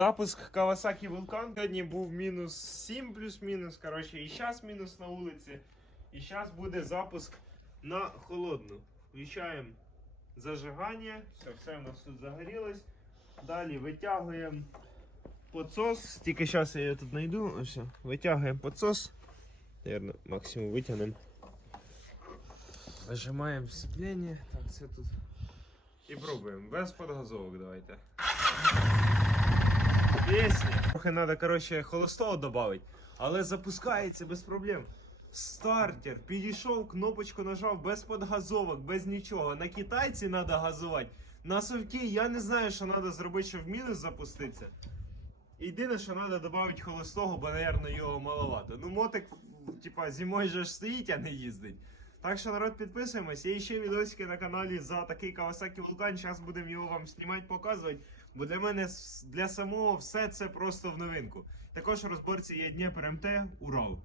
Запуск Kawasaki Vulcan. Сьогодні був мінус 7 плюс-мінус. Коротше, і зараз мінус на вулиці. І зараз буде запуск на холодну. Включаємо зажигання. Все, все у нас тут загорілось. Далі витягуємо подсос. Тільки зараз я його тут знайду. Ось, витягуємо подсос. Наверно, максимум витягнемо. Нажимаємо сцепление. Так, це тут. І пробуємо. Без подгазовок давайте. Пісня. Трохи треба, коротше, холостого додати. Але запускається без проблем. Стартер, підійшов, кнопочку нажав без подгазовок, без нічого. На китайці треба газувати. На совки я не знаю, що треба зробити, щоб в мінус запуститися. Єдине, що треба додати холостого, бо, мабуть, його маловато. Ну, мотик, типа, зимою же ж стоїть, а не їздить. Так що, народ, підписуємось. Є ще відосики на каналі за такий Кавасакі Вулкан. Зараз будемо його вам знімати, показувати. Бо для мене для самого все це просто в новинку. Також розборці є Дніпр МТ Урал.